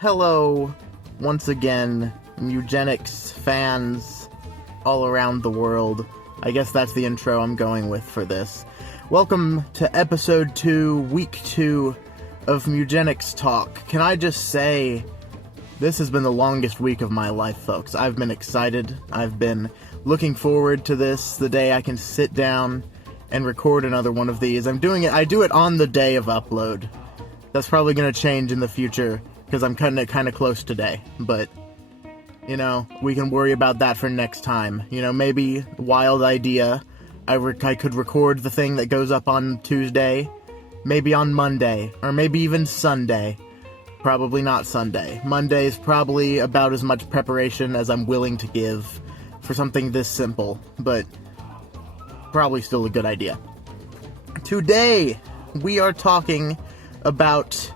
Hello, once again, Mewgenics fans all around the world. I guess that's the intro I'm going with for this. Welcome to episode 2, week 2 of Mewgenics Talk. Can I just say, this has been the longest week of my life, folks. I've been excited. I've been looking forward to this, the day I can sit down and record another one of these. I do it on the day of upload. That's probably going to change in the future, because I'm cutting it kind of close today, but, we can worry about that for next time. Maybe, wild idea, I could record the thing that goes up on Tuesday, maybe on Monday, or maybe even Sunday. Probably not Sunday. Monday is probably about as much preparation as I'm willing to give for something this simple, but probably still a good idea. Today, we are talking about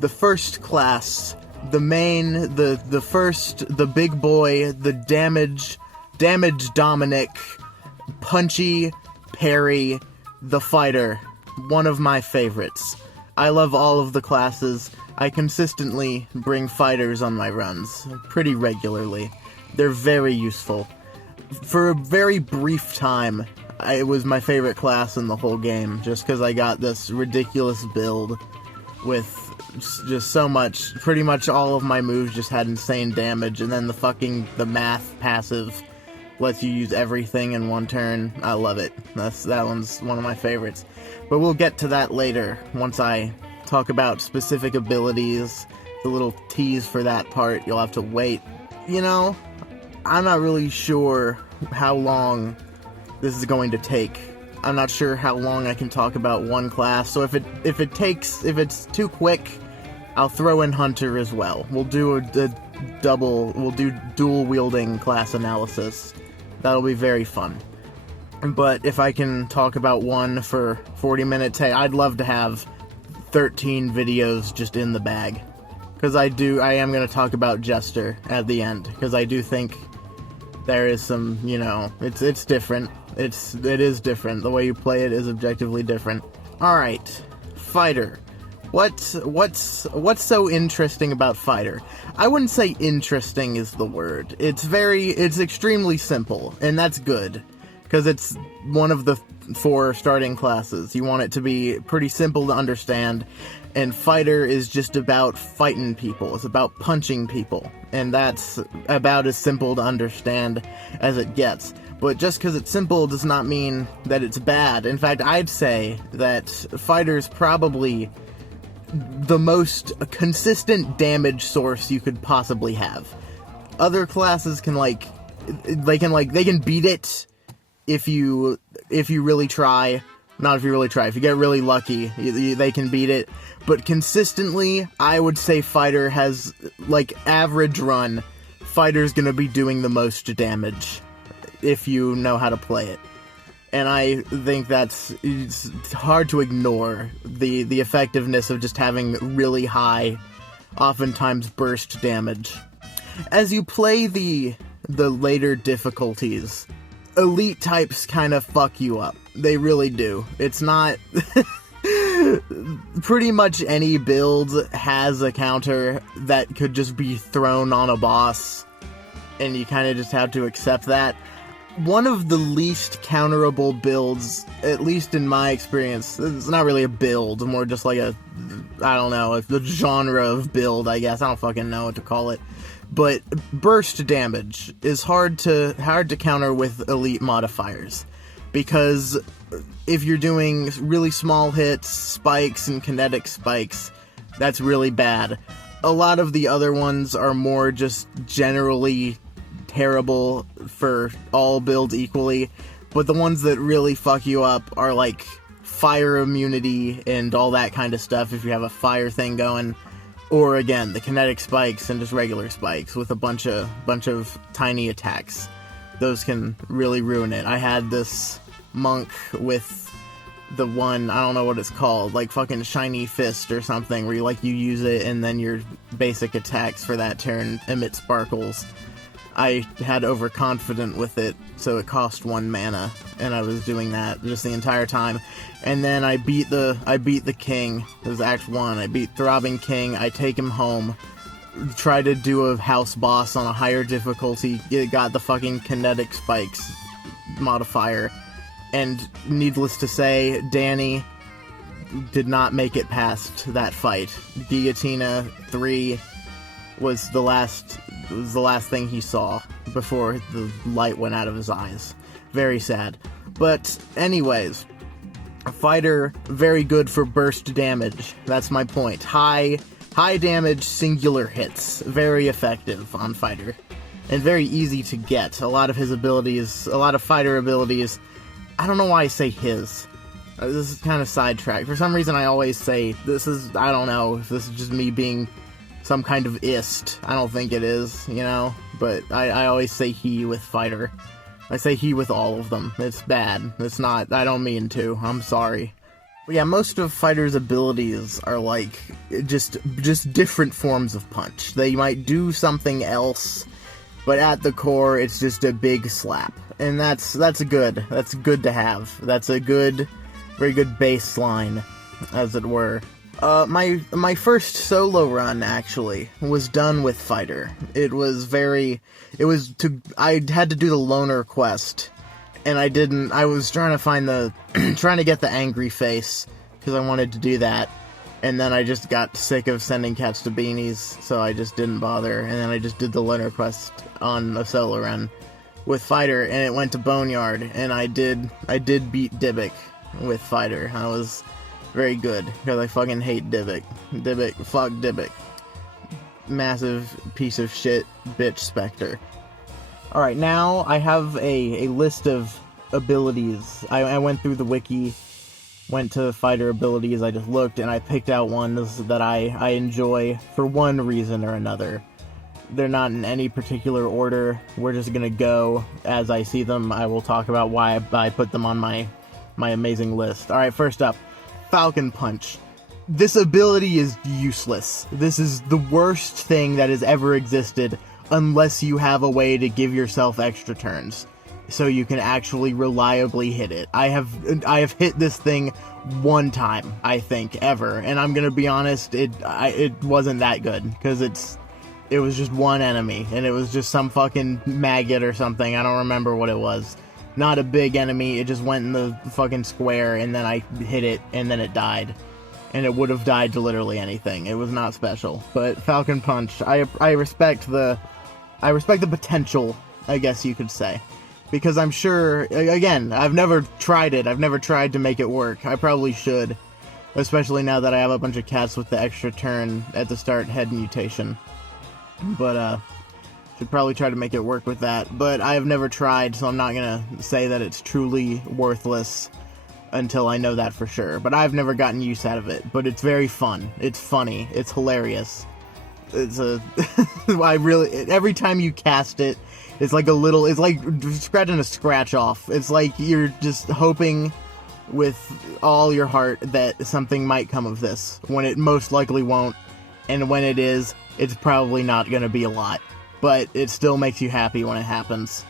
the first class, the main, the first, the big boy, the damage Dominic, punchy Perry, the fighter, one of my favorites. I love all of the classes. I consistently bring fighters on my runs, pretty regularly. They're very useful. For a very brief time, it was my favorite class in the whole game, just because I got this ridiculous build with just so much, pretty much all of my moves just had insane damage, and then the math passive lets you use everything in one turn. I love it. That one's one of my favorites. But we'll get to that later, once I talk about specific abilities. The little tease for that part, you'll have to wait. I'm not really sure how long this is going to take. I'm not sure how long I can talk about one class, so if it's too quick, I'll throw in Hunter as well. We'll do dual wielding class analysis. That'll be very fun. But if I can talk about one for 40 minutes, hey, I'd love to have 13 videos just in the bag. Because I am going to talk about Jester at the end, because I do think there is some, it's different. It is different. The way you play it is objectively different. Alright, Fighter. What's so interesting about Fighter? I wouldn't say interesting is the word. It's extremely simple, and that's good. Because it's one of the 4 starting classes. You want it to be pretty simple to understand, and Fighter is just about fighting people. It's about punching people, and that's about as simple to understand as it gets. But just because it's simple does not mean that it's bad. In fact, I'd say that Fighter's probably the most consistent damage source you could possibly have. Other classes can they can beat it if you really try. Not if you really try. If you get really lucky, they can beat it. But consistently, I would say Fighter has, average run, Fighter's gonna be doing the most damage if you know how to play it. And I think it's hard to ignore the effectiveness of just having really high, oftentimes burst damage. As you play the later difficulties, elite types kind of fuck you up. They really do. It's not... Pretty much any build has a counter that could just be thrown on a boss, and you kind of just have to accept that. One of the least counterable builds, at least in my experience, it's not really a build, more just like the genre of build, I guess. I don't fucking know what to call it. But burst damage is hard to counter with elite modifiers, because if you're doing really small hits, spikes, and kinetic spikes, that's really bad. A lot of the other ones are more just generally terrible for all builds equally, but the ones that really fuck you up are fire immunity and all that kind of stuff if you have a fire thing going, or again, the kinetic spikes and just regular spikes with a bunch of tiny attacks. Those can really ruin it. I had this monk with the one, I don't know what it's called, fucking shiny fist or something, where you use it and then your basic attacks for that turn emit sparkles. I had overconfident with it, so it cost 1 mana, and I was doing that just the entire time. And then I beat the king. It was Act 1. I beat Throbbing King. I take him home. try to do a house boss on a higher difficulty, it got the fucking kinetic spikes modifier. And needless to say, Danny did not make it past that fight. Guillotina 3 was the last thing he saw before the light went out of his eyes. Very sad. But anyways, Fighter, very good for burst damage. That's my point. High damage singular hits. Very effective on Fighter. And very easy to get. A lot of his abilities, a lot of Fighter abilities, I don't know why I say his. This is kind of sidetracked. For some reason I always say, I don't know if this is just me being some kind of ist. I don't think it is, you know? But I always say he with Fighter. I say he with all of them. It's bad. It's not, I don't mean to. I'm sorry. But yeah, most of Fighter's abilities are like, just different forms of punch. They might do something else, but at the core, it's just a big slap. And that's good. That's good to have. That's a good, very good baseline, as it were. My first solo run, actually, was done with Fighter. I had to do the loner quest, and I was trying to find trying to get the angry face, because I wanted to do that, and then I just got sick of sending cats to beanies, so I just didn't bother, and then I just did the loner quest on a solo run with Fighter, and it went to Boneyard, and I did beat Dybbuk with Fighter. I was very good, because I fucking hate Dybbuk. Fuck Dybbuk. Massive piece of shit, bitch Spectre. Alright, now I have a list of abilities. I went through the wiki, went to Fighter abilities, I just looked, and I picked out ones that I enjoy for one reason or another. They're not in any particular order. We're just gonna go as I see them. I will talk about why I put them on my amazing list. Alright, first up, Falcon Punch. This ability is useless. This is the worst thing that has ever existed unless you have a way to give yourself extra turns so you can actually reliably hit it. I have hit this thing one time, I think, ever, and I'm gonna be honest, it wasn't that good, because it was just one enemy, and it was just some fucking maggot or something. I don't remember what it was. Not a big enemy, it just went in the fucking square, and then I hit it, and then it died. And it would have died to literally anything. It was not special. But Falcon Punch, I respect the potential, I guess you could say. Because I'm sure, again, I've never tried it. I've never tried to make it work. I probably should. Especially now that I have a bunch of cats with the extra turn at the start head mutation. But, should probably try to make it work with that. But I have never tried, so I'm not gonna say that it's truly worthless until I know that for sure. But I've never gotten use out of it. But it's very fun. It's funny. It's hilarious. Every time you cast it, it's like it's like scratching a scratch off. It's like you're just hoping with all your heart that something might come of this, when it most likely won't. And when it is, it's probably not gonna be a lot. But it still makes you happy when it happens.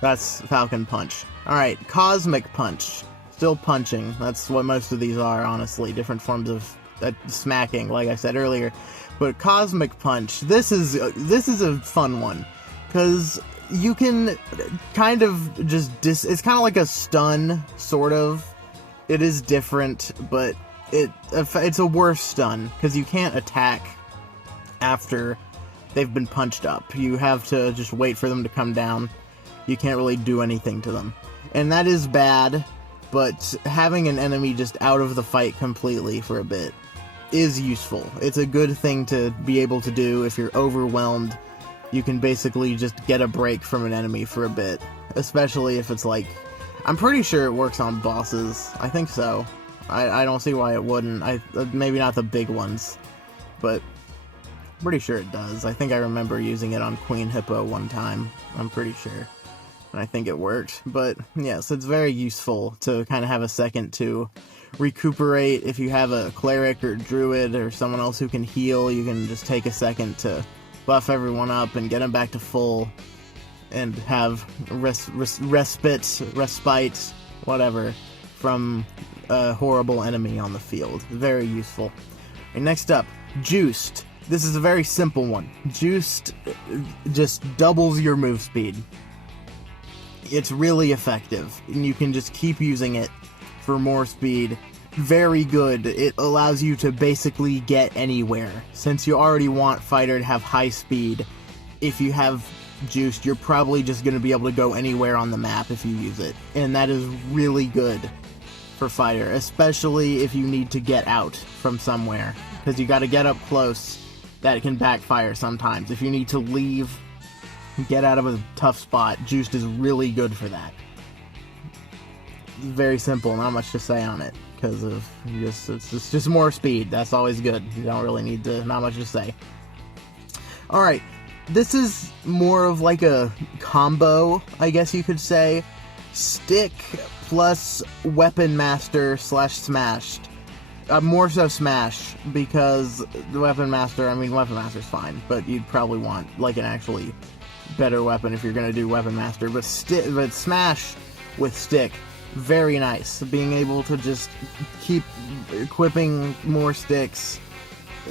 That's Falcon Punch. Alright, Cosmic Punch. Still punching. That's what most of these are, honestly. Different forms of smacking, like I said earlier. But Cosmic Punch, this is a fun one. Because you can kind of just it's kind of like a stun, sort of. It is different, but it's a worse stun. Because you can't attack after they've been punched up. You have to just wait for them to come down. You can't really do anything to them. And that is bad, but having an enemy just out of the fight completely for a bit is useful. It's a good thing to be able to do if you're overwhelmed. You can basically just get a break from an enemy for a bit. Especially if it's like, I'm pretty sure it works on bosses. I think so. I don't see why it wouldn't. Maybe not the big ones, but pretty sure it does. I think I remember using it on Queen Hippo one time. I'm pretty sure. And I think it worked. But yes, it's very useful to kind of have a second to recuperate. If you have a cleric or druid or someone else who can heal, you can just take a second to buff everyone up and get them back to full and have respite, whatever, from a horrible enemy on the field. Very useful. And next up, Juiced. This is a very simple one. Juiced just doubles your move speed. It's really effective, and you can just keep using it for more speed. Very good. It allows you to basically get anywhere. Since you already want Fighter to have high speed, if you have Juiced, you're probably just going to be able to go anywhere on the map if you use it. And that is really good for Fighter, especially if you need to get out from somewhere. Because you got to get up close. That can backfire sometimes. If you need to leave, get out of a tough spot, Juiced is really good for that. Very simple, not much to say on it. Because of it's just more speed. That's always good. You don't really need to, not much to say. Alright, this is more of like a combo, I guess you could say. Stick plus Weapon Master / Smashed. More so Smash, because the Weapon Master's fine, but you'd probably want like an actually better weapon if you're gonna do Weapon Master. But Smash with Stick, very nice. Being able to just keep equipping more sticks,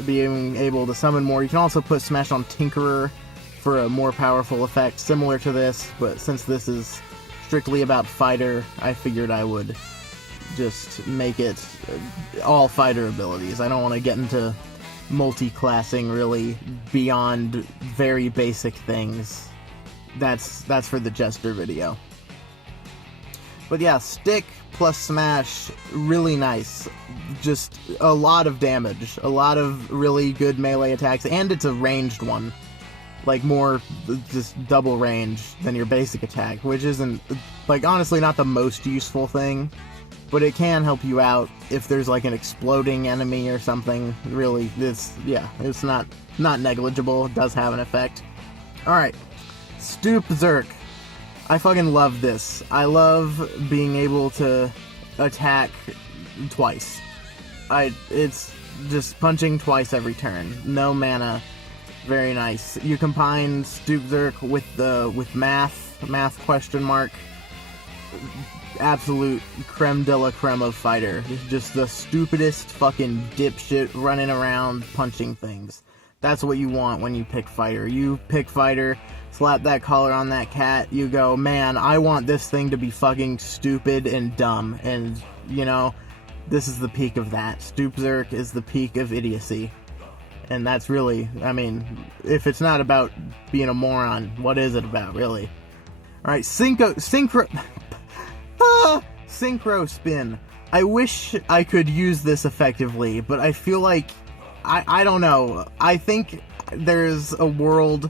being able to summon more. You can also put Smash on Tinkerer for a more powerful effect, similar to this, but since this is strictly about Fighter, I figured I would just make it all Fighter abilities. I don't want to get into multi-classing really beyond very basic things. That's for the Jester video. But yeah, Stick plus Smash, really nice. Just a lot of damage, a lot of really good melee attacks, and it's a ranged one. Like, more just double range than your basic attack, which isn't, like, honestly not the most useful thing, but it can help you out if there's, like, an exploding enemy or something. Really, it's not negligible. It does have an effect. Alright, Stoop Zerk. I fucking love this. I love being able to attack twice. It's just punching twice every turn. No mana. Very nice. You combine Stoop Zerk with math question mark. Absolute creme de la creme of Fighter. Just the stupidest fucking dipshit running around punching things. That's what you want when you pick Fighter. You pick Fighter, slap that collar on that cat, you go, man, I want this thing to be fucking stupid and dumb. And, you know, this is the peak of that. Stoop Zerk is the peak of idiocy. And that's really, I mean, if it's not about being a moron, what is it about, really? Alright, Synchro Spin. I wish I could use this effectively, but I feel like, I don't know. I think there's a world,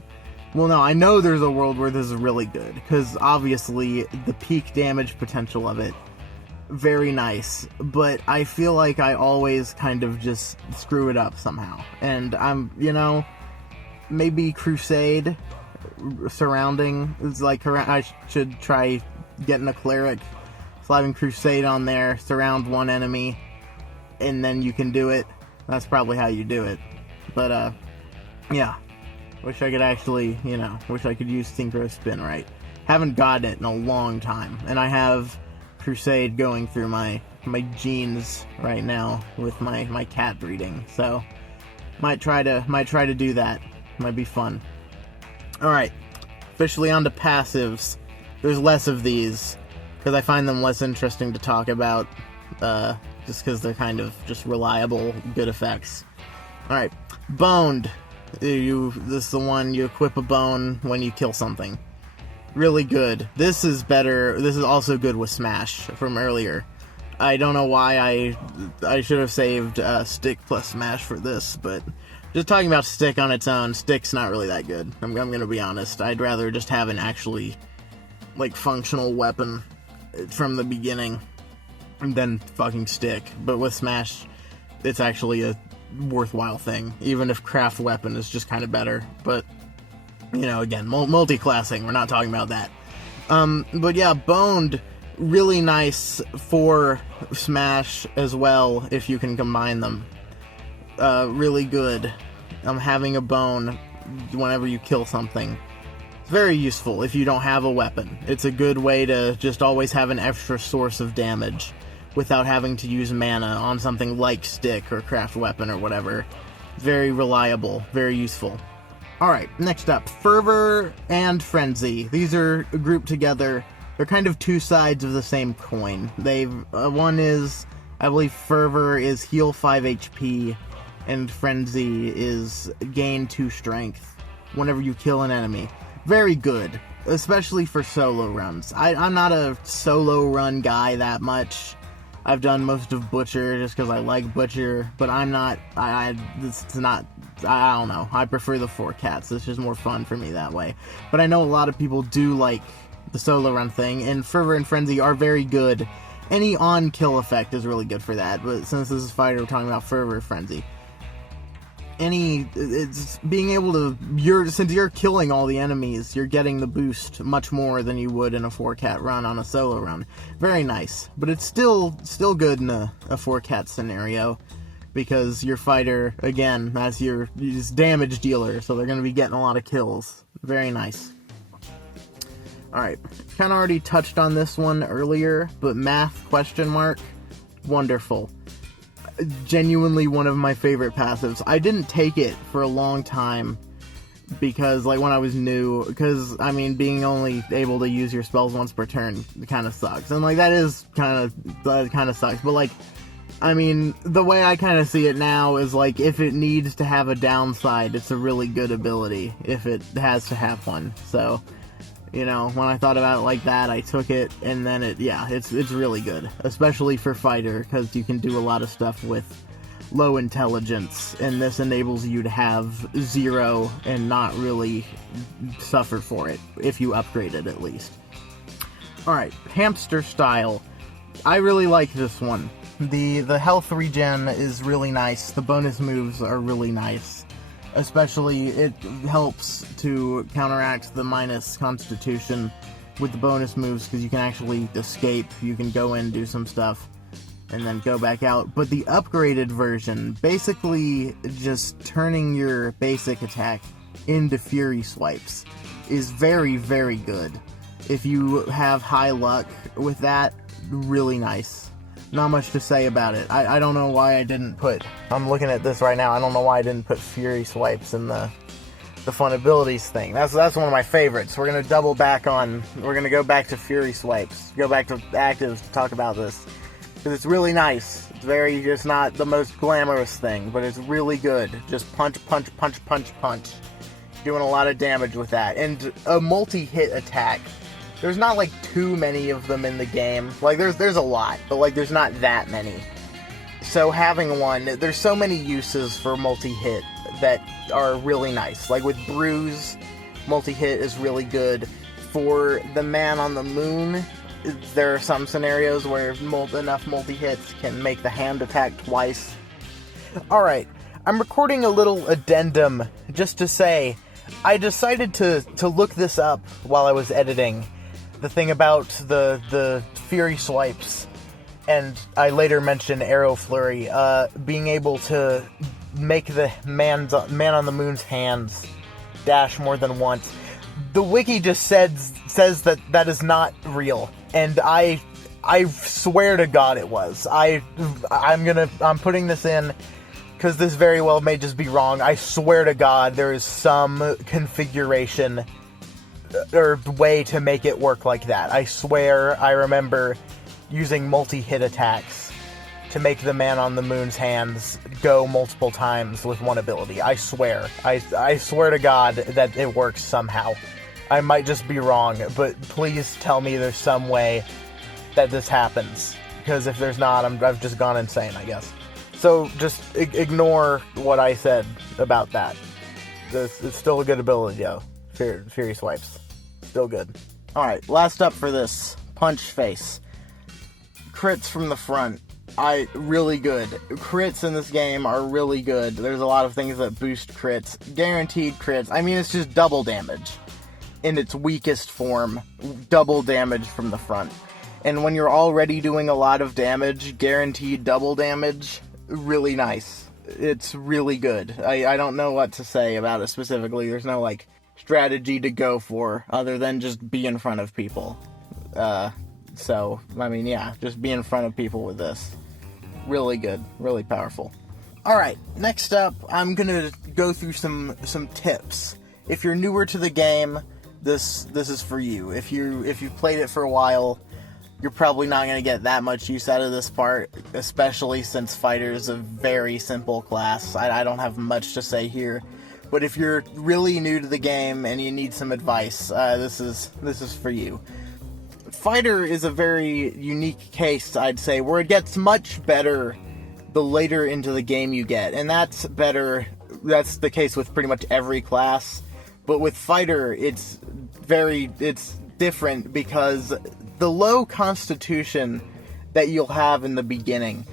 well no, I know there's a world where this is really good, because obviously the peak damage potential of it, very nice, but I feel like I always kind of just screw it up somehow. And I'm, maybe Crusade surrounding is like, I should try getting a cleric, slapping Crusade on there, surround one enemy, and then you can do it. That's probably how you do it. But, yeah. Wish I could actually, wish I could use Synchro Spin right. Haven't gotten it in a long time. And I have Crusade going through my genes right now with my cat breeding. So, might try to do that. Might be fun. Alright. Officially on to passives. There's less of these, because I find them less interesting to talk about. Just because they're kind of just reliable, good effects. Alright, Boned. This is the one, you equip a bone when you kill something. Really good. This is better, this is also good with Smash from earlier. I don't know why I should have saved Stick plus Smash for this, but just talking about Stick on its own, Stick's not really that good. I'm gonna be honest. I'd rather just have an actually, like, functional weapon from the beginning than fucking Stick. But with Smash, it's actually a worthwhile thing, even if Craft Weapon is just kind of better. But, again, multi-classing, we're not talking about that. But yeah, Boned, really nice for Smash as well, if you can combine them. Really good. Having a bone whenever you kill something. It's very useful if you don't have a weapon. It's a good way to just always have an extra source of damage without having to use mana on something like Stick or Craft Weapon or whatever. Very reliable, very useful. Alright, next up, Fervor and Frenzy. These are grouped together. They're kind of two sides of the same coin. One is, I believe Fervor is heal 5 HP, and Frenzy is gain 2 strength whenever you kill an enemy. Very good, especially for solo runs. I'm not a solo run guy that much. I've done most of Butcher just because I like Butcher, but I'm not, I don't know. I prefer the 4 cats. It's just more fun for me that way. But I know a lot of people do like the solo run thing, and Fervor and Frenzy are very good. Any on-kill effect is really good for that, but since this is Fighter, we're talking about Fervor Frenzy. It's being able to, since you're killing all the enemies, you're getting the boost much more than you would in a 4-cat run on a solo run. Very nice, but it's still good in a 4-cat scenario, because your fighter, again, that's your damage dealer, so they're going to be getting a lot of kills. Very nice. Alright, kind of already touched on this one earlier, but math ? Wonderful. Genuinely one of my favorite passives. I didn't take it for a long time because, like, when I was new, because, I mean, being only able to use your spells once per turn kind of sucks. And, like, that kind of sucks. But, like, I mean, the way I kind of see it now is, like, if it needs to have a downside, it's a really good ability if it has to have one. So, you know, when I thought about it like that, I took it, and then it's really good. Especially for Fighter, because you can do a lot of stuff with low intelligence, and this enables you to have 0 and not really suffer for it, if you upgrade it at least. Alright, Hamster Style. I really like this one. The health regen is really nice, the bonus moves are really nice. Especially, it helps to counteract the minus constitution with the bonus moves, because you can actually escape, you can go in, do some stuff, and then go back out. But the upgraded version, basically just turning your basic attack into Fury Swipes, is very, very good. If you have high luck with that, really nice. Not much to say about it. I don't know why I didn't put... I'm looking at this right now. I don't know why I didn't put Fury Swipes in the fun abilities thing. That's one of my favorites. We're going to double back on... We're going to go back to Fury Swipes. Go back to actives to talk about this. Because it's really nice. It's not the most glamorous thing, but it's really good. Just punch, punch, punch, punch, punch. Doing a lot of damage with that. And a multi-hit attack. There's not, like, too many of them in the game. Like, there's a lot, but, like, there's not that many. So having one, there's so many uses for multi-hit that are really nice. Like, with Bruise, multi-hit is really good. For the Man on the Moon, there are some scenarios where enough multi-hits can make the hand attack twice. Alright, I'm recording a little addendum just to say, I decided to look this up while I was editing. The thing about the Fury Swipes, and I later mentioned Arrow Flurry, being able to make the man on the moon's hands dash more than once. The wiki just says that is not real, and I swear to God it was. I'm putting this in because this very well may just be wrong. I swear to God there is some configuration or way to make it work like that. I swear I remember using multi-hit attacks to make the Man on the Moon's hands go multiple times with one ability. I swear. I swear to God that it works somehow. I might just be wrong, but please tell me there's some way that this happens. Because if there's not, I've just gone insane, I guess. So just ignore what I said about that. It's still a good ability, though. Fury Swipes. Still good. Alright, last up for this. Punch Face. Crits from the front. Really good. Crits in this game are really good. There's a lot of things that boost crits. Guaranteed crits. I mean, it's just double damage. In its weakest form. Double damage from the front. And when you're already doing a lot of damage, guaranteed double damage, really nice. It's really good. I don't know what to say about it specifically. There's no, like, strategy to go for other than just be in front of people. So, I mean, yeah, just be in front of people with this. Really good. Really powerful. Alright, next up, I'm gonna go through some tips. If you're newer to the game, this is for you. If you've played it for a while, you're probably not gonna get that much use out of this part, especially since Fighter is a very simple class. I don't have much to say here. But if you're really new to the game and you need some advice, this is for you. Fighter is a very unique case, I'd say, where it gets much better the later into the game you get, and that's the case with pretty much every class. But with Fighter, it's different because the low constitution that you'll have in the beginning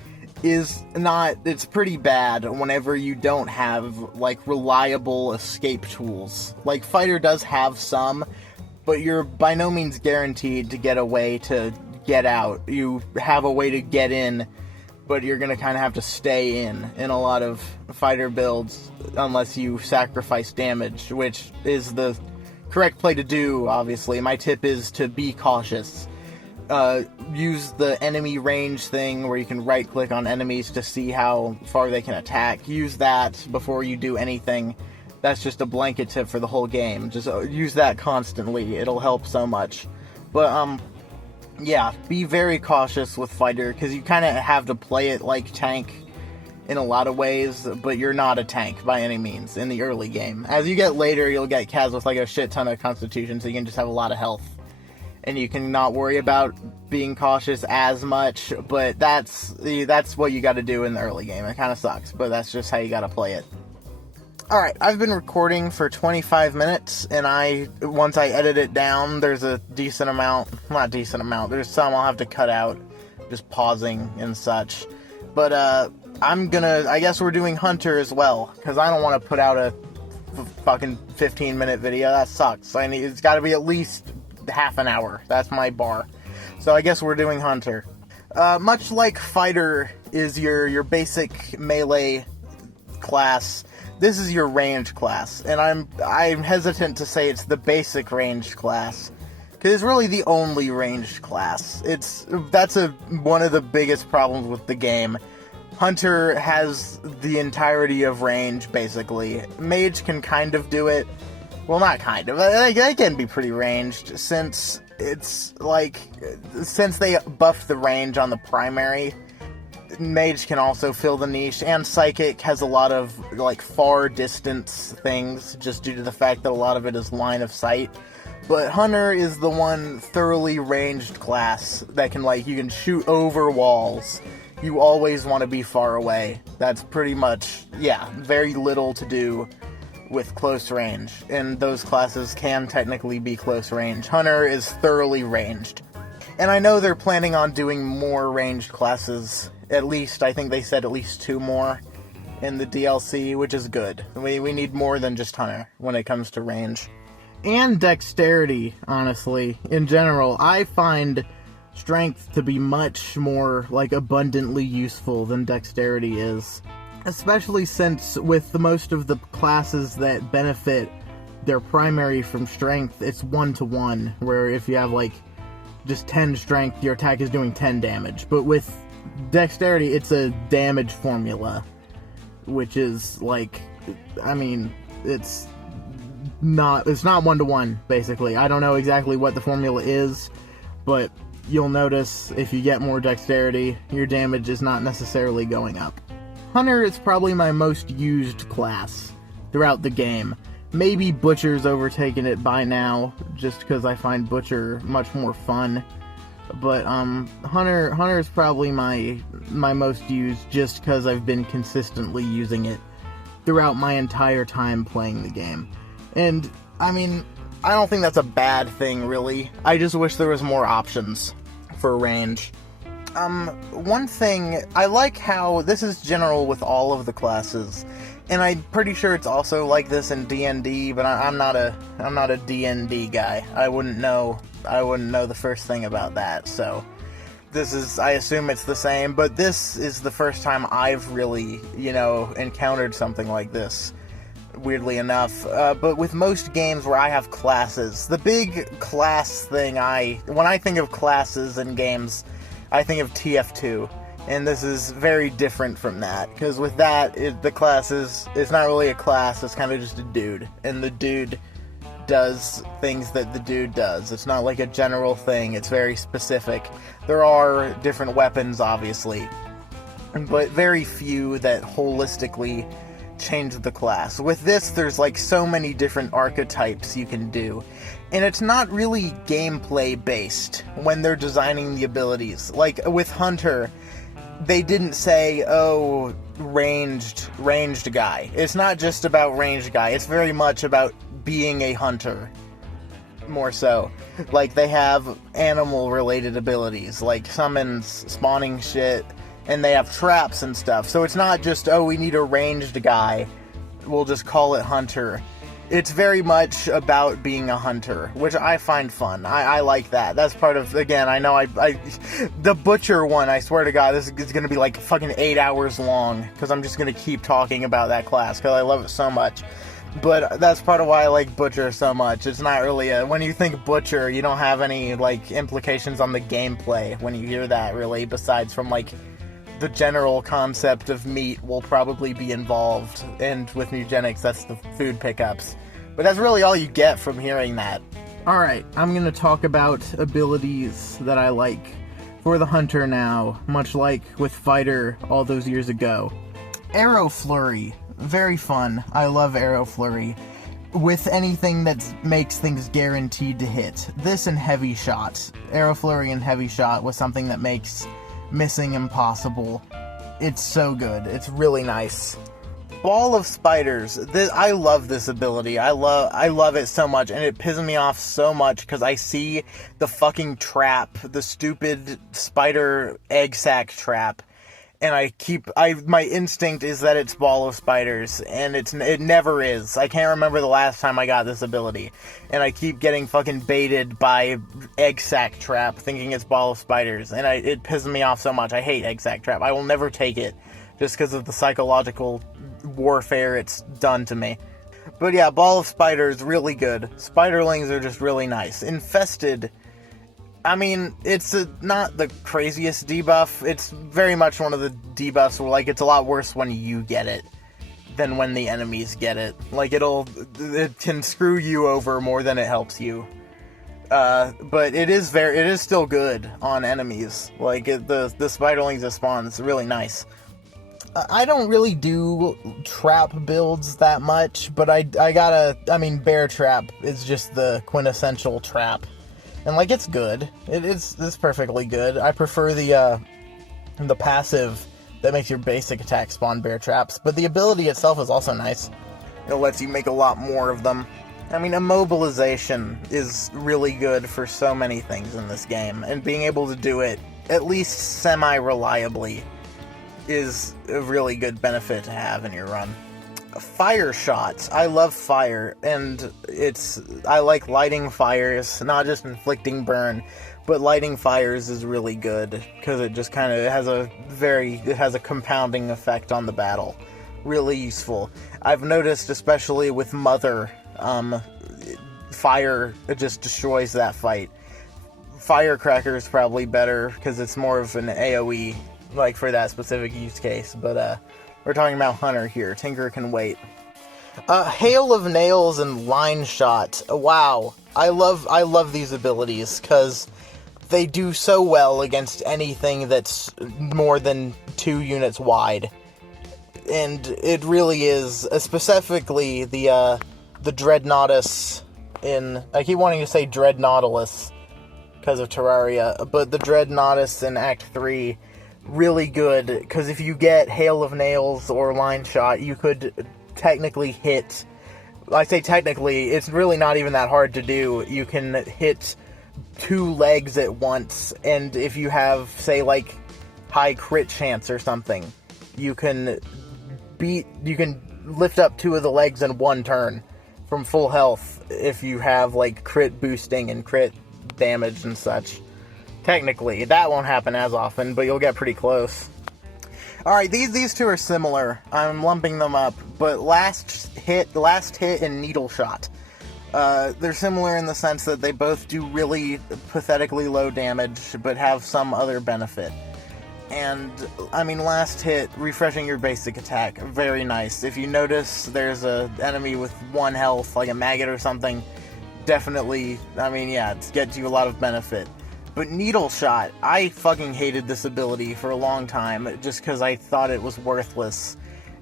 it's pretty bad whenever you don't have, like, reliable escape tools. Like, Fighter does have some, but you're by no means guaranteed to get a way to get out. You have a way to get in, but you're gonna kind of have to stay in a lot of Fighter builds unless you sacrifice damage, which is the correct play to do, obviously. My tip is to be cautious. Use the enemy range thing where you can right-click on enemies to see how far they can attack. Use that before you do anything. That's just a blanket tip for the whole game. Just use that constantly. It'll help so much. But, yeah, be very cautious with Fighter, because you kind of have to play it like tank in a lot of ways, but you're not a tank by any means in the early game. As you get later, you'll get Kaz with like a shit ton of constitution, so you can just have a lot of health. And you can not worry about being cautious as much, but that's what you gotta do in the early game. It kind of sucks, but that's just how you gotta play it. Alright, I've been recording for 25 minutes, and once I edit it down, there's a decent amount, there's some I'll have to cut out, just pausing and such. But, I guess we're doing Hunter as well, because I don't want to put out a fucking 15-minute video. That sucks. It's gotta be at least half an hour. That's my bar. So I guess we're doing Hunter. Much like Fighter is your basic melee class, this is your range class, and I'm hesitant to say it's the basic ranged class, because it's really the only ranged class. That's one of the biggest problems with the game. Hunter has the entirety of range, basically. Mage can kind of do it. Well, not kind of. They can be pretty ranged, since they buffed the range on the primary. Mage can also fill the niche, and Psychic has a lot of, like, far distance things, just due to the fact that a lot of it is line of sight. But Hunter is the one thoroughly ranged class that can, like, you can shoot over walls. You always want to be far away. That's pretty much, very little to do with close range, and those classes can technically be close range. Hunter is thoroughly ranged. And I know they're planning on doing more ranged classes. At least, I think they said at least 2 more in the DLC, which is good. We need more than just Hunter when it comes to range. And dexterity, honestly. In general, I find strength to be much more, like, abundantly useful than dexterity is. Especially since with most of the classes that benefit their primary from strength, it's 1-to-1, where if you have, like, just 10 strength, your attack is doing 10 damage. But with dexterity, it's a damage formula, which is, like, it's not 1-to-1, basically. I don't know exactly what the formula is, but you'll notice if you get more dexterity, your damage is not necessarily going up. Hunter is probably my most used class throughout the game. Maybe Butcher's overtaken it by now, just because I find Butcher much more fun. But Hunter is probably my most used, just because I've been consistently using it throughout my entire time playing the game. And I don't think that's a bad thing, really. I just wish there was more options for range. One thing, I like how this is general with all of the classes, and I'm pretty sure it's also like this in D&D, but I'm not a D&D guy. I wouldn't know the first thing about that, so I assume it's the same, but this is the first time I've really, encountered something like this, weirdly enough. But with most games where I have classes, the big class thing when I think of classes in games, I think of TF2. And this is very different from that, because with that, the class it's not really a class, it's kind of just a dude. And the dude does things that the dude does. It's not like a general thing, it's very specific. There are different weapons, obviously, but very few that holistically change the class. With this, there's like so many different archetypes you can do, and it's not really gameplay based when they're designing the abilities. Like with Hunter, they didn't say, oh, ranged guy. It's not just about ranged guy, it's very much about being a hunter, more so. Like, they have animal related abilities, like summons, spawning shit, and they have traps and stuff. So it's not just, oh, we need a ranged guy, we'll just call it Hunter. It's very much about being a hunter, which I find fun. I like that. That's part of, again, I know the Butcher one, I swear to God, this is going to be like fucking 8 hours long, because I'm just going to keep talking about that class, because I love it so much. But that's part of why I like Butcher so much. It's not really when you think Butcher, you don't have any, like, implications on the gameplay when you hear that, really, besides from, like, the general concept of meat will probably be involved, and with Mewgenics, that's the food pickups. But that's really all you get from hearing that. Alright, I'm gonna talk about abilities that I like for the Hunter now, much like with Fighter all those years ago. Arrow Flurry. Very fun. I love Arrow Flurry. With anything that makes things guaranteed to hit. This and Heavy Shot. Arrow Flurry and Heavy Shot was something that makes missing impossible. It's so good. It's really nice. Ball of Spiders. I love this ability. I love it so much, and it pisses me off so much because I see the fucking trap, the stupid spider egg sac trap, and my instinct is that it's Ball of Spiders, and it never is. I can't remember the last time I got this ability, and I keep getting fucking baited by Egg Sac Trap, thinking it's Ball of Spiders, and it pisses me off so much. I hate Egg Sac Trap. I will never take it, just because of the psychological warfare it's done to me. But yeah, Ball of Spiders, really good. Spiderlings are just really nice. Infested, I mean, it's not the craziest debuff. It's very much one of the debuffs where, like, it's a lot worse when you get it than when the enemies get it. Like, it can screw you over more than it helps you. But it is still good on enemies. Like, the Spiderlings that spawn is really nice. I don't really do trap builds that much, but Bear Trap is just the quintessential trap. And, like, it's good. It's perfectly good. I prefer the passive that makes your basic attack spawn bear traps, but the ability itself is also nice. It lets you make a lot more of them. I mean, immobilization is really good for so many things in this game, and being able to do it, at least semi-reliably, is a really good benefit to have in your run. Fire shots. I love fire, and I like lighting fires, not just inflicting burn, but lighting fires is really good, because it just kind of has a compounding effect on the battle. Really useful. I've noticed, especially with Mother, fire just destroys that fight. Firecracker is probably better, because it's more of an AoE, like, for that specific use case, but, we're talking about Hunter here. Tinker can wait. Hail of Nails and Line Shot. Wow. I love these abilities, because they do so well against anything that's more than 2 units wide. And it really is, specifically the Dreadnoughtus I keep wanting to say Dreadnoughtus because of Terraria, but the Dreadnoughtus in Act 3, really good, because if you get Hail of Nails or Line Shot, you could technically hit, I say technically, it's really not even that hard to do. You can hit 2 legs at once, and if you have, say, like, high crit chance or something, you can lift up 2 of the legs in 1 turn from full health if you have, like, crit boosting and crit damage and such. Technically, that won't happen as often, but you'll get pretty close. Alright, these two are similar. I'm lumping them up, but last hit and Needle Shot. They're similar in the sense that they both do really pathetically low damage, but have some other benefit. And, I mean, last hit, refreshing your basic attack, very nice. If you notice there's an enemy with 1 health, like a maggot or something, definitely, I mean, yeah, it gets you a lot of benefit. But Needle Shot, I fucking hated this ability for a long time, just because I thought it was worthless.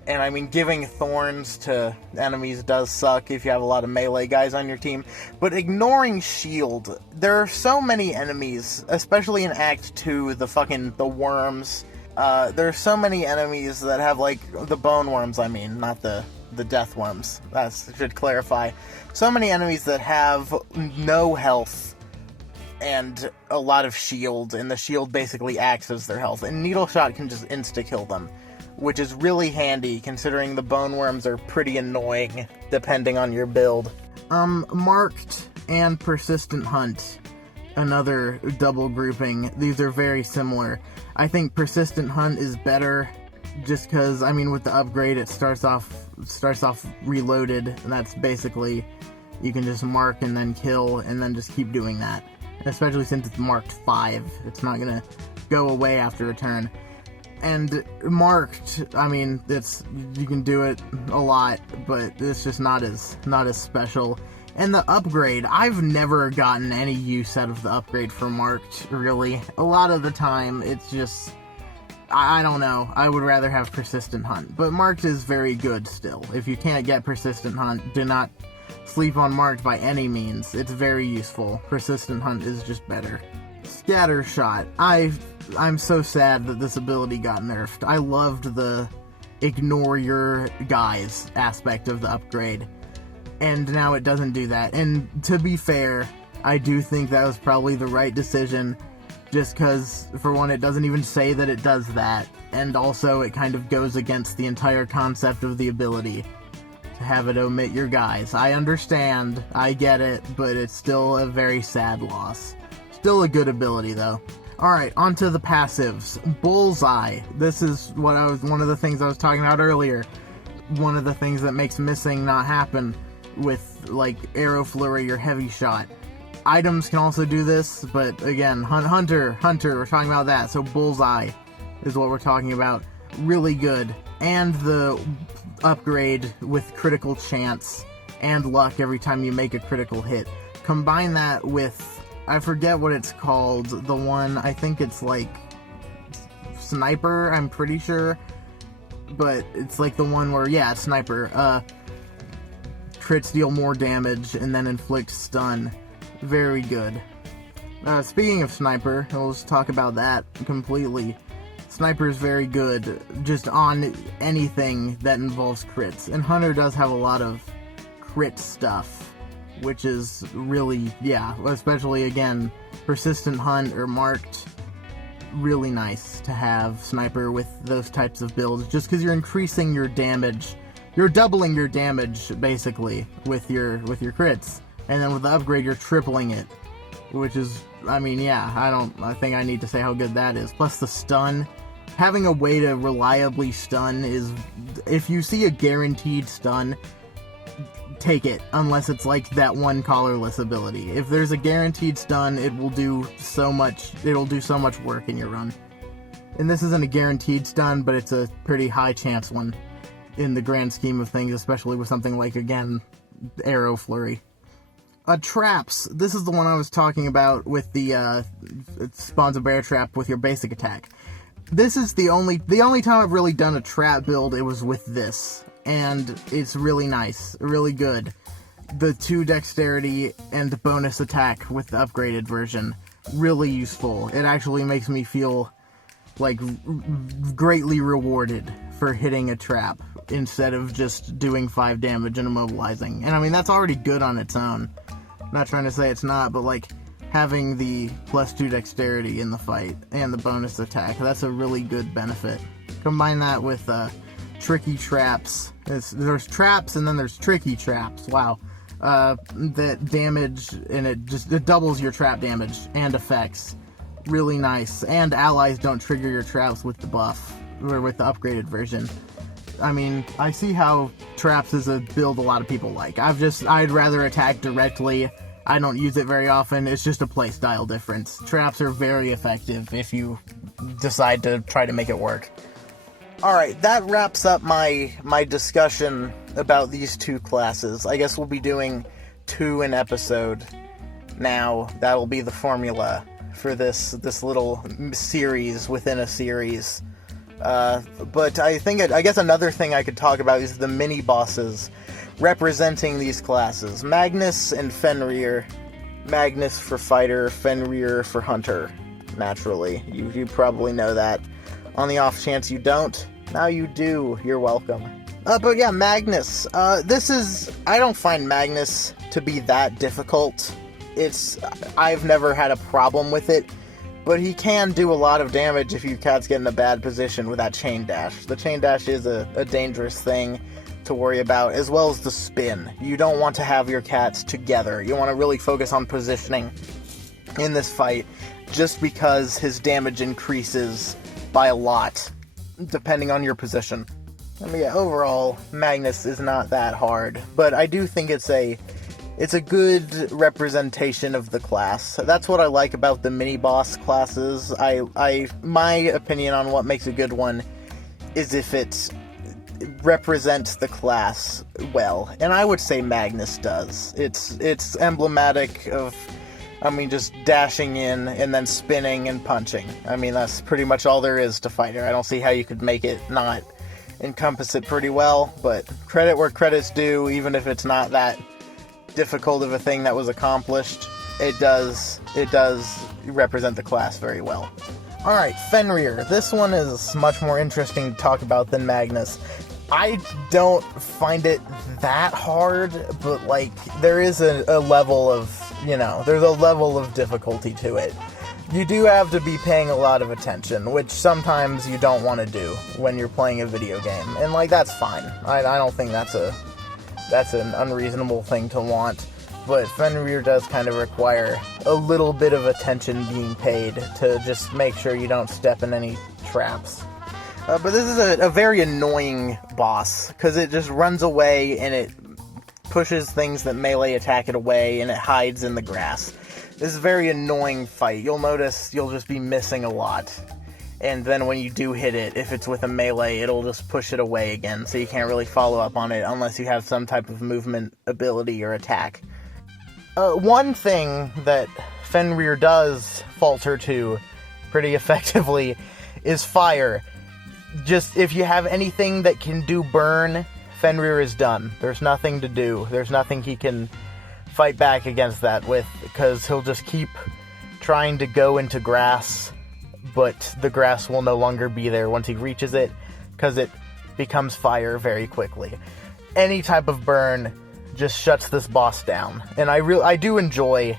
And I mean, giving thorns to enemies does suck if you have a lot of melee guys on your team. But ignoring shield, there are so many enemies, especially in Act 2, the worms. There are so many enemies that have, like, the bone worms, I mean, not the death worms. That should clarify. So many enemies that have no health and a lot of shield, and the shield basically acts as their health. And Needle Shot can just insta-kill them, which is really handy, considering the bone worms are pretty annoying, depending on your build. Marked and Persistent Hunt, another double grouping. These are very similar. I think Persistent Hunt is better, just because, I mean, with the upgrade, it starts off reloaded, and that's basically, you can just mark and then kill, and then just keep doing that. Especially since it's marked 5, it's not gonna go away after a turn. And marked, I mean, you can do it a lot, but it's just not as special. And the upgrade, I've never gotten any use out of the upgrade for marked, really. A lot of the time, it's just, I don't know, I would rather have Persistent Hunt. But marked is very good still. If you can't get Persistent Hunt, do not sleep on marked by any means. It's very useful. Persistent Hunt is just better. Scatter Shot. I'm so sad that this ability got nerfed. I loved the ignore your guys aspect of the upgrade, and now it doesn't do that. And to be fair, I do think that was probably the right decision, just because, for one, it doesn't even say that it does that, and also it kind of goes against the entire concept of the ability to have it omit your guys. I understand, I get it, but it's still a very sad loss. Still a good ability, though. Alright, on to the passives. Bullseye. This is one of the things I was talking about earlier. One of the things that makes missing not happen with, like, Arrow Flurry or Heavy Shot. Items can also do this, but again, Hunter, we're talking about that. So Bullseye is what we're talking about. Really good. And the upgrade with critical chance and luck every time you make a critical hit. Combine that with, I forget what it's called, the one, I think it's like Sniper, I'm pretty sure, but it's like the one where, yeah, Sniper, crits deal more damage and then inflict stun. Very good. Speaking of Sniper, we'll just talk about that completely. Sniper is very good just on anything that involves crits, and Hunter does have a lot of crit stuff, which is really, yeah, especially, again, Persistent Hunt or Marked, really nice to have Sniper with those types of builds, just because you're increasing your damage, you're doubling your damage, basically, with your crits, and then with the upgrade, you're tripling it, which is, I mean, yeah, I think I need to say how good that is. Plus the stun, having a way to reliably stun is, if you see a guaranteed stun, take it, unless it's like that one collarless ability. If there's a guaranteed stun, it will do so much work in your run. And this isn't a guaranteed stun, but it's a pretty high chance one in the grand scheme of things, especially with something like, again, Arrow Flurry. Traps. This is the one I was talking about with the it spawns a bear trap with your basic attack. This is the only time I've really done a trap build, it was with this. And it's really nice, really good. The 2 dexterity and bonus attack with the upgraded version, really useful. It actually makes me feel like greatly rewarded for hitting a trap instead of just doing 5 damage and immobilizing. And I mean, that's already good on its own. I'm not trying to say it's not, but like having the +2 dexterity in the fight and the bonus attack, that's a really good benefit. Combine that with tricky traps. There's traps and then there's tricky traps. Wow. That damage, and it doubles your trap damage and effects. Really nice. And allies don't trigger your traps with the buff, or with the upgraded version. I mean, I see how traps is a build a lot of people like. I'd rather attack directly. I don't use it very often. It's just a playstyle difference. Traps are very effective if you decide to try to make it work. Alright, that wraps up my discussion about these two classes. I guess we'll be doing 2 an episode now. That'll be the formula for this little series within a series. But I guess another thing I could talk about is the mini-bosses representing these classes. Magnus and Fenrir. Magnus for fighter, Fenrir for hunter, naturally. You probably know that. On the off chance you don't, now you do. You're welcome. But yeah, Magnus. I don't find Magnus to be that difficult. I've never had a problem with it, but he can do a lot of damage if your cat's get in a bad position with that chain dash. The chain dash is a dangerous thing to worry about, as well as the spin. You don't want to have your cats together. You want to really focus on positioning in this fight, just because his damage increases by a lot, depending on your position. I mean, yeah, overall, Magnus is not that hard, but I do think it's a good representation of the class. That's what I like about the mini-boss classes. My opinion on what makes a good one is if it represents the class well, and I would say Magnus does. It's emblematic of, just dashing in and then spinning and punching. That's pretty much all there is to fighter. I don't see how you could make it not encompass it pretty well, but credit where credit's due. Even if it's not that difficult of a thing that was accomplished, it does represent the class very well. Alright, Fenrir. This one is much more interesting to talk about than Magnus. I don't find it that hard, but there is a level of, there's a level of difficulty to it. You do have to be paying a lot of attention, which sometimes you don't want to do when you're playing a video game, and that's fine. I don't think that's an unreasonable thing to want, but Fenrir does kind of require a little bit of attention being paid to just make sure you don't step in any traps. But this is a very annoying boss, because it just runs away and it pushes things that melee attack it away, and it hides in the grass. This is a very annoying fight. You'll notice you'll just be missing a lot. And then when you do hit it, if it's with a melee, it'll just push it away again, so you can't really follow up on it unless you have some type of movement ability or attack. One thing that Fenrir does falter to pretty effectively is fire. Just, if you have anything that can do burn, Fenrir is done. There's nothing to do. There's nothing he can fight back against that with, because he'll just keep trying to go into grass, but the grass will no longer be there once he reaches it, because it becomes fire very quickly. Any type of burn just shuts this boss down, and I do enjoy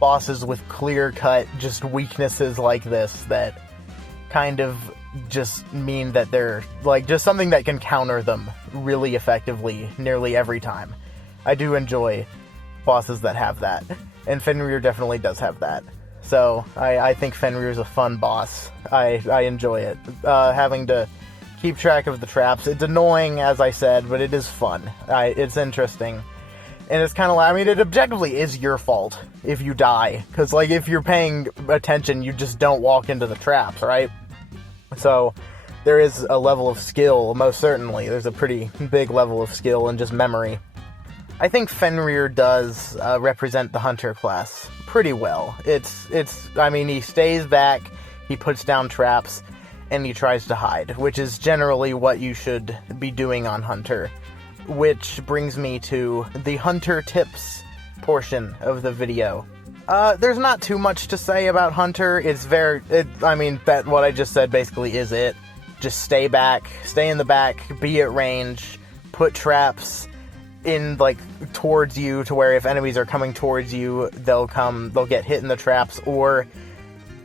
bosses with clear-cut just weaknesses like this that kind of just mean that they're just something that can counter them really effectively nearly every time. I do enjoy bosses that have that, and Fenrir definitely does have that. So I think Fenrir's a fun boss. I enjoy it. Having to keep track of the traps. It's annoying, as I said, but it is fun. It's interesting. And it's kind of it objectively is your fault if you die. Because, if you're paying attention, you just don't walk into the traps, right? So there is a level of skill, most certainly. There's a pretty big level of skill and just memory. I think Fenrir does represent the hunter class pretty well. He stays back, he puts down traps, and he tries to hide, which is generally what you should be doing on hunter. Which brings me to the hunter tips portion of the video. There's not too much to say about hunter. What I just said basically is it. Just stay back, stay in the back, be at range, put traps in towards you, to where if enemies are coming towards you, they'll get hit in the traps, or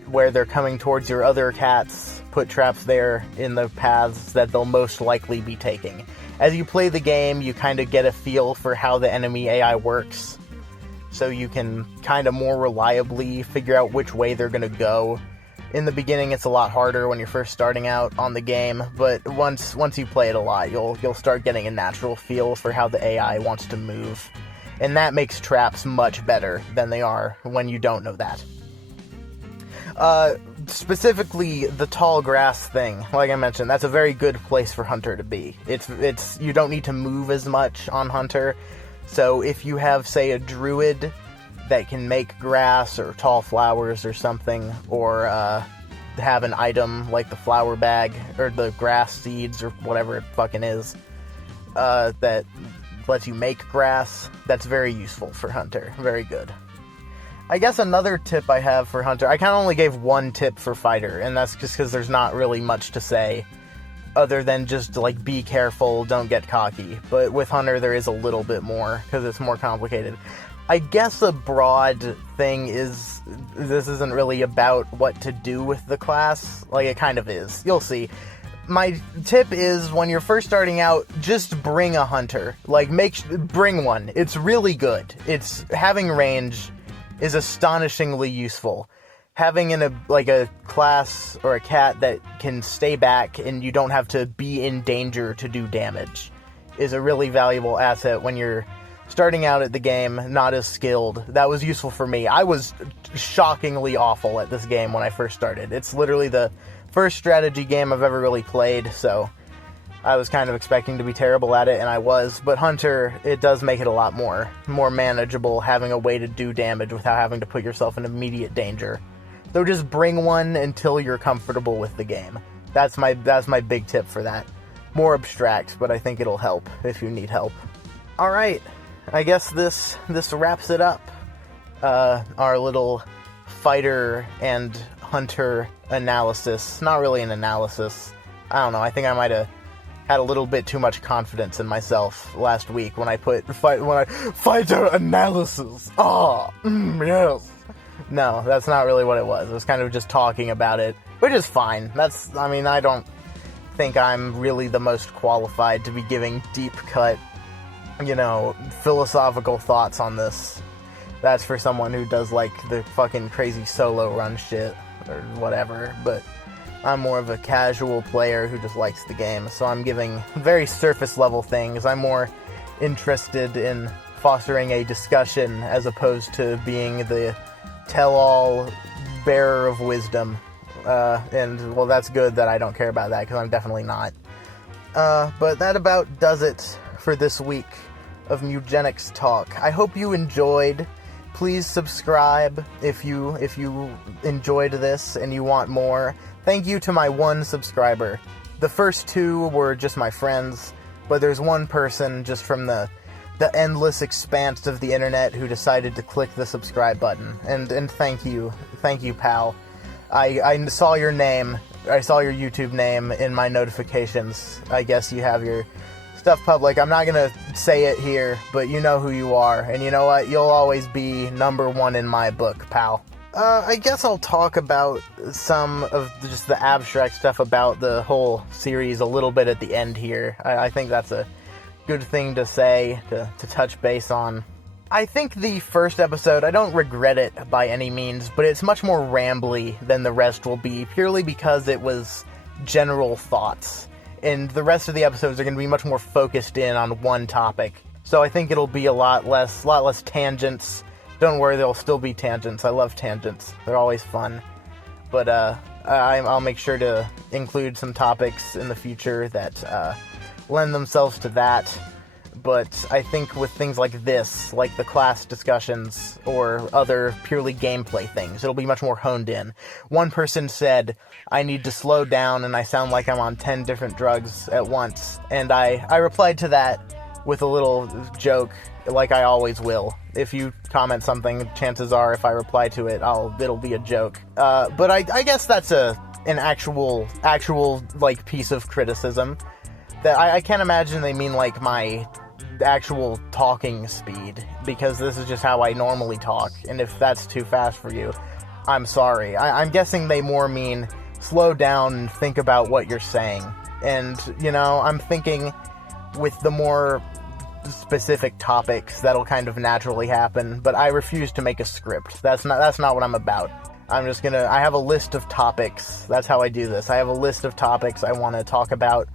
where they're coming towards your other cats, put traps there in the paths that they'll most likely be taking. As you play the game, you kind of get a feel for how the enemy AI works, so you can kind of more reliably figure out which way they're going to go. In the beginning, it's a lot harder when you're first starting out on the game, but once you play it a lot, you'll start getting a natural feel for how the AI wants to move, and that makes traps much better than they are when you don't know that. specifically the tall grass thing, like I mentioned, that's a very good place for Hunter to be. It's you don't need to move as much on Hunter, so if you have, say, a druid that can make grass or tall flowers or something, or have an item like the flower bag or the grass seeds or whatever it fucking is, that lets you make grass, that's very useful for Hunter. Very good. I guess another tip I have for Hunter, I kind of only gave one tip for Fighter, and that's just because there's not really much to say other than just, like, be careful, don't get cocky. But with Hunter, there is a little bit more, because it's more complicated. I guess a broad thing is, this isn't really about what to do with the class. Like, it kind of is. You'll see. My tip is, when you're first starting out, just bring a Hunter. Like, bring one. It's really good. Having range is astonishingly useful. Having a class or a cat that can stay back and you don't have to be in danger to do damage is a really valuable asset when you're starting out at the game, not as skilled. That was useful for me. I was shockingly awful at this game when I first started. It's literally the first strategy game I've ever really played, so I was kind of expecting to be terrible at it, and I was. But Hunter, it does make it a lot more manageable, having a way to do damage without having to put yourself in immediate danger. So just bring one until you're comfortable with the game. That's my big tip for that. More abstract, but I think it'll help if you need help. Alright, I guess this wraps it up. Our little Fighter and Hunter analysis. Not really an analysis. I don't know, I think I might have had a little bit too much confidence in myself last week when I Fighter analysis. Yes. No, that's not really what it was. It was kind of just talking about it, which is fine. I don't think I'm really the most qualified to be giving deep cut, philosophical thoughts on this. That's for someone who does, like, the fucking crazy solo run shit or whatever, but I'm more of a casual player who just likes the game, so I'm giving very surface level things. I'm more interested in fostering a discussion as opposed to being the tell-all bearer of wisdom. And, well, that's good that I don't care about that, because I'm definitely not. But that about does it for this week of Mewgenics Talk. I hope you enjoyed. Please subscribe if you enjoyed this and you want more. Thank you to my one subscriber. The first two were just my friends, but there's one person just from the endless expanse of the internet who decided to click the subscribe button. And thank you, pal. I saw your name, I saw your YouTube name in my notifications. I guess you have your stuff public. I'm not gonna say it here, but you know who you are, and you know what? You'll always be number one in my book, pal. I guess I'll talk about some of just the abstract stuff about the whole series a little bit at the end here. I think that's a good thing to say, to touch base on. I think the first episode, I don't regret it by any means, but it's much more rambly than the rest will be, purely because it was general thoughts. And the rest of the episodes are going to be much more focused in on one topic. So I think it'll be a lot less tangents. Don't worry, there'll still be tangents. I love tangents. They're always fun. But I'll make sure to include some topics in the future that lend themselves to that. But I think with things like this, like the class discussions or other purely gameplay things, it'll be much more honed in. One person said, I need to slow down and I sound like I'm on 10 different drugs at once. And I replied to that with a little joke, like I always will. If you comment something, chances are if I reply to it, it'll be a joke. But I guess that's an actual like piece of criticism. That I can't imagine they mean like my actual talking speed, because this is just how I normally talk, and if that's too fast for you, I'm sorry. I'm guessing they more mean slow down and think about what you're saying. And, I'm thinking with the more specific topics, that'll kind of naturally happen, but I refuse to make a script. That's not what I'm about. I have a list of topics. That's how I do this. I have a list of topics I want to talk about,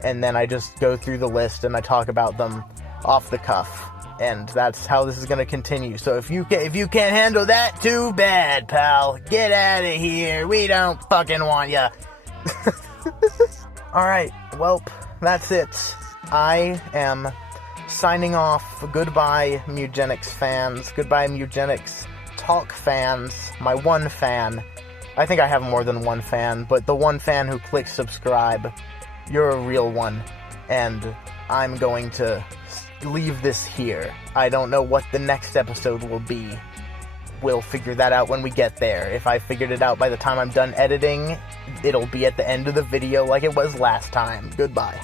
and then I just go through the list and I talk about them off the cuff. And that's how this is going to continue. So if you can't handle that, too bad, pal. Get out of here. We don't fucking want ya. Alright, well, that's it. I am signing off. Goodbye, Mewgenics fans. Goodbye, Mewgenics Talk fans. My one fan. I think I have more than one fan, but the one fan who clicks subscribe, you're a real one. And I'm going to leave this here. I don't know what the next episode will be. We'll figure that out when we get there. If I figured it out by the time I'm done editing, it'll be at the end of the video like it was last time. Goodbye.